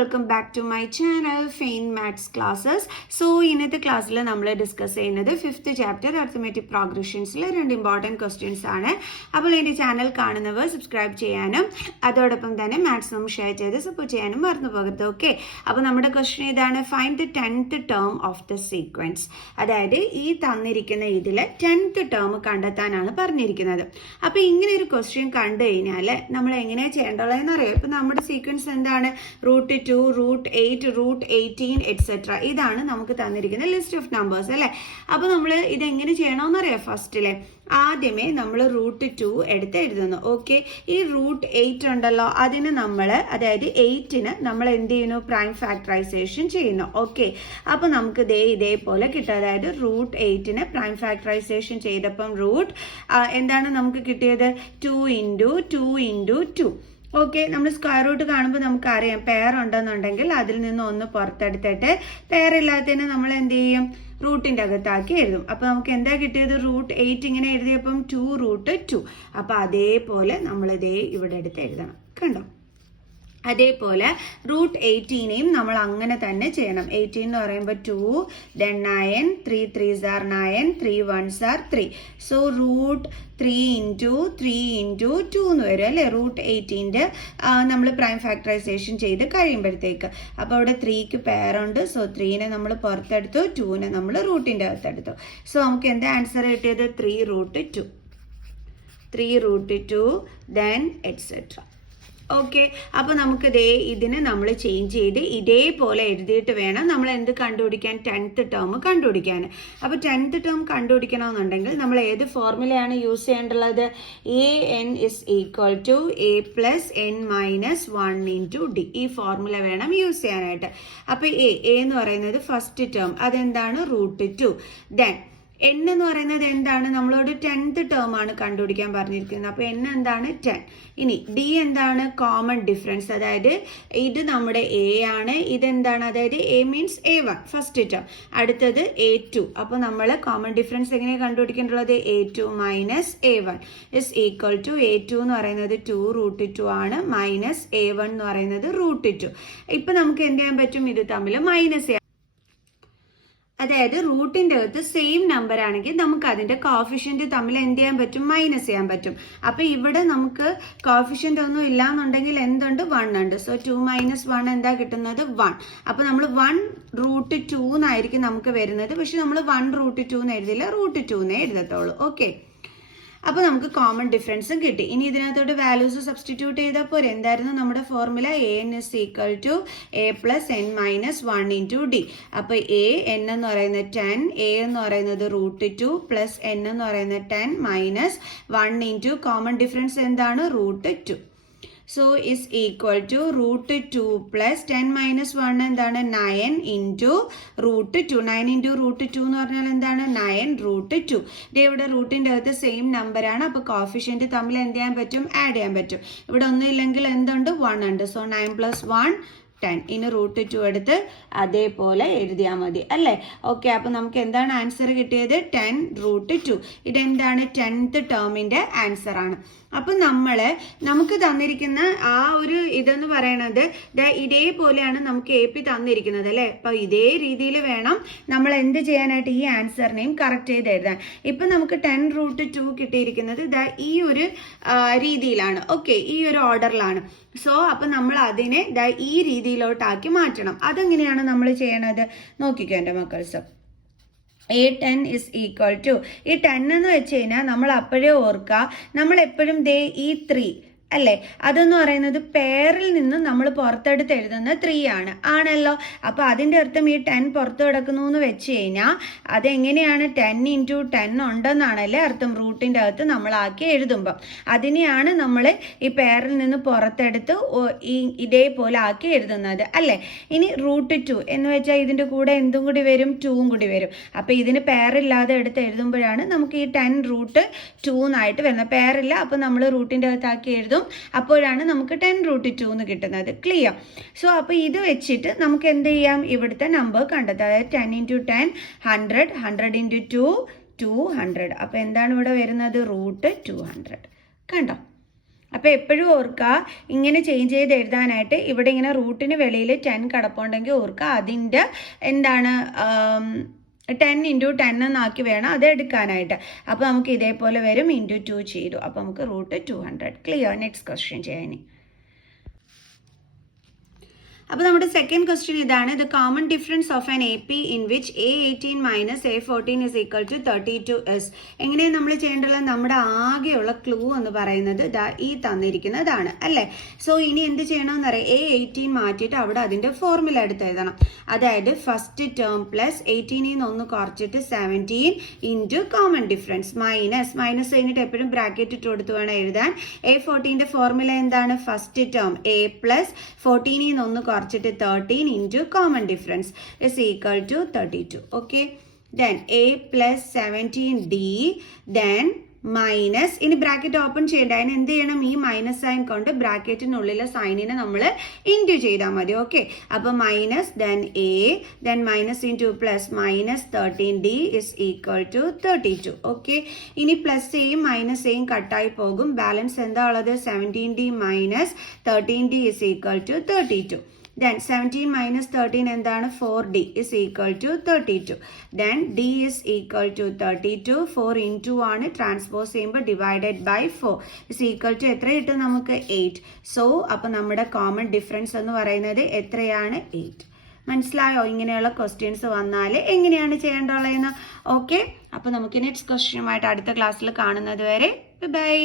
welcome back to my channel Fain Maths Classes. So ഇന്നത്തെ ക്ലാസ്സിൽ നമ്മൾ ഡിസ്കസ് ചെയ്യുന്നത് 5th ചാപ്റ്റർ Arithmetic Progressionsലെ രണ്ട് ഇമ്പോർട്ടൻറ്റ് ക്വസ്റ്റ്യൻസ് ആണ്. അപ്പോൾ എൻ്റെ ചാനൽ കാണുന്നവർ സബ്സ്ക്രൈബ് ചെയ്യാനും അതോടൊപ്പം തന്നെ മാത്സ് നമ്മൾ ഷെയർ ചെയ്ത് സപ്പോർട്ട് ചെയ്യാനും മറന്നു പോകരുത്. ഓക്കെ, അപ്പോൾ നമ്മുടെ ക്വസ്റ്റ്യൻ ഇതാണ്, find the 10th term of the sequence. അതായത് ഈ തന്നിരിക്കുന്ന ഇതിൽ 10th ടേം കണ്ടെത്താനാണ് പറഞ്ഞിരിക്കുന്നത്. അപ്പോൾ ഇങ്ങനെ ഒരു ക്വസ്റ്റ്യൻ കണ്ടു കഴിഞ്ഞാൽ നമ്മൾ എങ്ങനെയാണ് ചെയ്യേണ്ടതെന്ന് അറിയാം. ഇപ്പം നമ്മുടെ സീക്വൻസ് എന്താണ്? √2, √8, √18 എക്സെട്ര. ഇതാണ് നമുക്ക് തന്നിരിക്കുന്ന ലിസ്റ്റ് ഓഫ് നമ്പേഴ്സ് അല്ലേ. അപ്പോൾ നമ്മൾ ഇതെങ്ങനെ ചെയ്യണമെന്നറിയാം. ഫസ്റ്റിലെ ആദ്യമേ നമ്മൾ √2 എടുത്ത് എഴുതുന്നു. ഓക്കെ, ഈ √8 ഉണ്ടല്ലോ, അതിന് നമ്മൾ അതായത് 8ന് നമ്മൾ എന്ത് ചെയ്യുന്നു? പ്രൈം ഫാക്ടറൈസേഷൻ ചെയ്യുന്നു. ഓക്കെ, അപ്പോൾ നമുക്ക് ഇതേപോലെ കിട്ടും. അതായത് √8ന് പ്രൈം ഫാക്ടറൈസേഷൻ ചെയ്തപ്പം എന്താണ് നമുക്ക് കിട്ടിയത്? 2 × 2 × 2. ഓക്കെ, നമ്മൾ സ്ക്വയർ റൂട്ട് കാണുമ്പോൾ നമുക്കറിയാം പെയർ ഉണ്ടെന്നുണ്ടെങ്കിൽ അതിൽ നിന്ന് ഒന്ന് പുറത്തെടുത്തിട്ട് പെയർ ഇല്ലാത്തതിന് നമ്മൾ എന്ത് ചെയ്യും? റൂട്ടിൻ്റെ അകത്താക്കി എഴുതും. അപ്പോൾ നമുക്ക് എന്താ കിട്ടിയത്? √8 ഇങ്ങനെ എഴുതിയപ്പം 2√2. അപ്പോൾ അതേപോലെ നമ്മൾ ഇവിടെ എടുത്ത് എഴുതണം. കണ്ടോ? അതേപോലെ √18നെയും നമ്മൾ അങ്ങനെ തന്നെ ചെയ്യണം. 18 എന്ന് പറയുമ്പോൾ 2, then 9, 3 3s are 9, 3 1s are 3. So √3 × 3 × 2 എന്ന് വരും അല്ലേ. √18ൻ്റെ നമ്മൾ പ്രൈം ഫാക്ടറൈസേഷൻ ചെയ്ത് കഴിയുമ്പോഴത്തേക്ക്. അപ്പോൾ അവിടെ 3ക്ക് പെയറുണ്ട്. സോ 3നെ നമ്മൾ പുറത്തെടുത്തു, 2നെ നമ്മൾ റൂട്ടിൻ്റെ അകത്തെടുത്തു. സോ നമുക്ക് എന്താ ആൻസർ കിട്ടിയത്? 3√2, 3√2, then എക്സെട്ര. ഓക്കെ, അപ്പോൾ നമുക്ക് ഇതിന് നമ്മൾ ചേഞ്ച് ചെയ്ത് ഇതേപോലെ എഴുതിയിട്ട് വേണം നമ്മൾ എന്ത് കണ്ടുപിടിക്കാൻ? 10th ടേം കണ്ടുപിടിക്കാൻ. അപ്പോൾ 10th ടേം കണ്ടുപിടിക്കണമെന്നുണ്ടെങ്കിൽ നമ്മൾ ഏത് ഫോർമുലയാണ് യൂസ് ചെയ്യേണ്ടത്? an is equal to a plus n minus 1 into d. ഈ ഫോർമുല വേണം യൂസ് ചെയ്യാനായിട്ട്. അപ്പോൾ a എന്ന് പറയുന്നത് ഫസ്റ്റ് ടേം, അതെന്താണ്? √2. ദെൻ n എന്ന് പറയുന്നത് എന്താണ്? നമ്മളോട് 10th ടേം ആണ് കണ്ടുപിടിക്കാൻ പറഞ്ഞിരിക്കുന്നത്. അപ്പോൾ n എന്താണ്? 10. ഇനി d എന്താണ്? Common difference. അതായത് ഇത് നമ്മുടെ a ആണ്, ഇതെന്താണ്? അതായത് a means a1 first term, അടുത്തത് a2. അപ്പോൾ നമ്മൾ കോമൺ ഡിഫറൻസ് എങ്ങനെയാണ് കണ്ടുപിടിക്കേണ്ടത്? a2 minus a1 is equal to a2 എന്ന് പറയുന്നത് 2√2 ആണ്, മൈനസ് a1 എന്ന് പറയുന്നത് √2. ഇപ്പം നമുക്ക് എന്ത് ചെയ്യാൻ പറ്റും? ഇത് തമ്മിൽ മൈനസ് ചെയ്യാം. അതായത് റൂട്ടിൻ്റെ അകത്ത് സെയിം നമ്പർ ആണെങ്കിൽ നമുക്ക് അതിൻ്റെ കോഫിഷ്യൻ്റ് തമ്മിൽ എന്ത് ചെയ്യാൻ പറ്റും? മൈനസ് ചെയ്യാൻ പറ്റും. അപ്പോൾ ഇവിടെ നമുക്ക് കോഫിഷ്യൻ്റ് ഒന്നും ഇല്ലാന്നുണ്ടെങ്കിൽ എന്തുണ്ട്? 1 ഉണ്ട്. സോ 2 - 1 എന്താ കിട്ടുന്നത്? 1. അപ്പോൾ നമ്മൾ 1√2 എന്നായിരിക്കും നമുക്ക് വരുന്നത്. പക്ഷെ നമ്മൾ 1√2 എന്ന് എഴുതില്ല, √2 എന്നേ എഴുതത്തുള്ളൂ. ഓക്കെ, അപ്പോൾ നമുക്ക് കോമൺ ഡിഫറൻസും കിട്ടി. ഇനി ഇതിനകത്തോട്ട് വാല്യൂസ് സബ്സ്റ്റിറ്റ്യൂട്ട് ചെയ്തപ്പോൾ എന്തായിരുന്നു നമ്മുടെ formula? an is equal to a plus n minus 1 into d. അപ്പോൾ n എന്ന് പറയുന്നത് 10, a എന്ന് പറയുന്നത് √2 പ്ലസ് n എന്ന് പറയുന്നത് 10 മൈനസ് 1 ഇൻറ്റു കോമൺ ഡിഫറൻസ് എന്താണ്? √2. So is equal to √2 plus 10 minus 1 എന്താണ്? 9 ഇൻറ്റു √2. 9 ഇൻറ്റു √2 എന്ന് പറഞ്ഞാൽ എന്താണ്? 9√2. ഇവിടെ റൂട്ടിൻ്റെ അകത്ത് സെയിം നമ്പറാണ്. അപ്പോൾ കോഫിഷ്യൻ്റ് തമ്മിൽ എന്ത് ചെയ്യാൻ പറ്റും? ആഡ് ചെയ്യാൻ പറ്റും. ഇവിടെ ഒന്നും ഇല്ലെങ്കിൽ എന്തുണ്ട്? 1 ഉണ്ട്. സോ 9 + 1 10. ഇനി √2 എടുത്ത് അതേപോലെ എഴുതിയാൽ മതി അല്ലേ. ഓക്കെ, അപ്പോൾ നമുക്ക് എന്താണ് ആൻസർ കിട്ടിയത്? 10√2. ഇതെന്താണ്? 10th ടേമിൻ്റെ ആൻസർ ആണ്. അപ്പം നമുക്ക് തന്നിരിക്കുന്ന ആ ഒരു ഇതെന്ന് പറയണത് ഇതേപോലെയാണ് നമുക്ക് AP തന്നിരിക്കുന്നത് അല്ലേ. അപ്പോൾ ഇതേ രീതിയിൽ വേണം നമ്മൾ എന്ത് ചെയ്യാനായിട്ട്? ഈ ആൻസറിനെയും കറക്റ്റ് ചെയ്ത് എഴുതാൻ. ഇപ്പം നമുക്ക് 10√2 കിട്ടിയിരിക്കുന്നത് ഈ ഒരു രീതിയിലാണ്. ഓക്കെ, ഈ ഒരു ഓർഡറിലാണ്. സോ അപ്പം നമ്മൾ അതിനെ ഈ രീതിയിലോട്ടാക്കി മാറ്റണം. അതെങ്ങനെയാണ് നമ്മൾ ചെയ്യണത്? നോക്കിക്കോ എൻ്റെ മക്കൾസ്. a10 is equal to ഈ 10 എന്ന് വെച്ച് കഴിഞ്ഞാൽ നമ്മൾ അപ്പോഴേ ഓർക്കുക, നമ്മൾ എപ്പോഴും ഈ 3 അല്ലേ, അതെന്ന് പറയുന്നത് പെയറിൽ നിന്ന് നമ്മൾ പുറത്തെടുത്ത് എഴുതുന്ന 3 ആണല്ലോ. അപ്പോൾ അതിൻ്റെ അർത്ഥം ഈ 10 പുറത്ത് കിടക്കുന്നു എന്ന് വെച്ച് കഴിഞ്ഞാൽ അതെങ്ങനെയാണ്? 10 × 10 ഉണ്ടെന്നാണല്ലേ അർത്ഥം. റൂട്ടിൻ്റെ അകത്ത് നമ്മളാക്കി എഴുതുമ്പം അതിനെയാണ് നമ്മൾ ഈ പെയറിൽ നിന്ന് പുറത്തെടുത്ത് ഇതേപോലെ ആക്കി എഴുതുന്നത് അല്ലേ. ഇനി √2 എന്ന് വെച്ചാൽ ഇതിൻ്റെ കൂടെ എന്തും കൂടി വരും? 2ഉം കൂടി വരും. അപ്പോൾ ഇതിന് പെയറില്ലാതെ എടുത്ത് എഴുതുമ്പോഴാണ് നമുക്ക് ഈ 10√2 എന്നായിട്ട് വരുന്നത്. പെയറില്ല, അപ്പോൾ നമ്മൾ റൂട്ടിൻ്റെ അകത്താക്കി എഴുതും. അപ്പോഴാണ് നമുക്ക് 10√2 എന്ന് കിട്ടുന്നത്. ക്ലിയർ? സോ അപ്പോൾ ഇത് വെച്ചിട്ട് നമുക്ക് എന്ത് ചെയ്യാം? ഇവിടുത്തെ നമ്പർ കണ്ടെത്താം. അതായത് 10 × 10 100, 100 × 2 200. അപ്പോൾ എന്താണ് ഇവിടെ വരുന്നത്? √200. കണ്ടോ? അപ്പോൾ എപ്പോഴും ഓർക്കുക ഇങ്ങനെ ചേഞ്ച് ചെയ്ത് എഴുതാനായിട്ട് ഇവിടെ ഇങ്ങനെ റൂട്ടിന് വെളിയിൽ 10 കിടപ്പുണ്ടെങ്കിൽ ഓർക്കുക അതിൻ്റെ എന്താണ് 10 × 10 എന്നാക്കി വേണം അത് എടുക്കാനായിട്ട്. അപ്പോൾ നമുക്ക് ഇതേപോലെ വരും × 2 ചെയ്തു. അപ്പോൾ നമുക്ക് റൂട്ട് 200. ക്ലിയർ? നെക്സ്റ്റ് ക്വസ്റ്റ്യൻ ചെയ്യാൻ. അപ്പോൾ നമ്മുടെ സെക്കൻഡ് ക്വസ്റ്റ്യൻ ഇതാണ്. The common difference of an AP in which A18 minus A14 is equal to 32s. എങ്ങനെയാണ് നമ്മൾ ചെയ്യേണ്ടത്? നമ്മുടെ ആകെയുള്ള ക്ലൂ എന്ന് പറയുന്നത് ഈ തന്നിരിക്കുന്നതാണ് അല്ലേ. സോ ഇനി എന്ത് ചെയ്യണമെന്ന് അറിയാം, A18 മാറ്റിയിട്ട് അവിടെ അതിൻ്റെ ഫോർമുല എടുത്ത് എഴുതണം. അതായത് ഫസ്റ്റ് ടേം പ്ലസ് 18 1 കുറച്ചിട്ട് 17 ഇൻറ്റു കോമൺ ഡിഫറൻസ് മൈനസ് കഴിഞ്ഞിട്ട് എപ്പോഴും ബ്രാക്കറ്റ് ഇട്ട് കൊടുത്ത് വേണം എഴുതാൻ. A14ൻ്റെ ഫോർമുല എന്താണ്? ഫസ്റ്റ് ടേം A പ്ലസ് 14 1 കുറച്ചിട്ട് 13 into common difference is equal to 32. Okay, then A plus 17D then minus, ഇനി ബ്രാക്കറ്റ് ഓപ്പൺ ചെയ്യേണ്ട. അതിന് എന്ത് ചെയ്യണം? ഈ മൈനസ് സൈൻ കൊണ്ട് ബ്രാക്കറ്റിനുള്ളിലെ സൈനിനെ നമ്മൾ ഇൻറ്റു ചെയ്താൽ മതി. ഓക്കെ, അപ്പോൾ minus then A then minus into plus minus 13D is equal to 32. Okay, ഇനി പ്ലസ് എയും മൈനസ് എയും കട്ടായി പോകും. ബാലൻസ് എന്താ ഉള്ളത്? 17D minus 13D is equal to 32. Then 17 minus 13 എന്താണ്? 4D is equal to 32. Then D is equal to 32. 4 into ആണ്, transpose ചെയ്യുമ്പോൾ divided by 4 is equal to എത്ര കിട്ടും നമുക്ക്? 8. സോ അപ്പോൾ നമ്മുടെ കോമൺ ഡിഫറൻസ് എന്ന് പറയുന്നത് എത്രയാണ്? 8. മനസ്സിലായോ? ഇങ്ങനെയുള്ള ക്വസ്റ്റ്യൻസ് വന്നാൽ എങ്ങനെയാണ് ചെയ്യേണ്ടതെന്ന്. ഓക്കെ, അപ്പോൾ നമുക്ക് നെക്സ്റ്റ് ക്വസ്റ്റ്യനുമായിട്ട് അടുത്ത ക്ലാസ്സിൽ കാണുന്നത് വരെ ബൈ.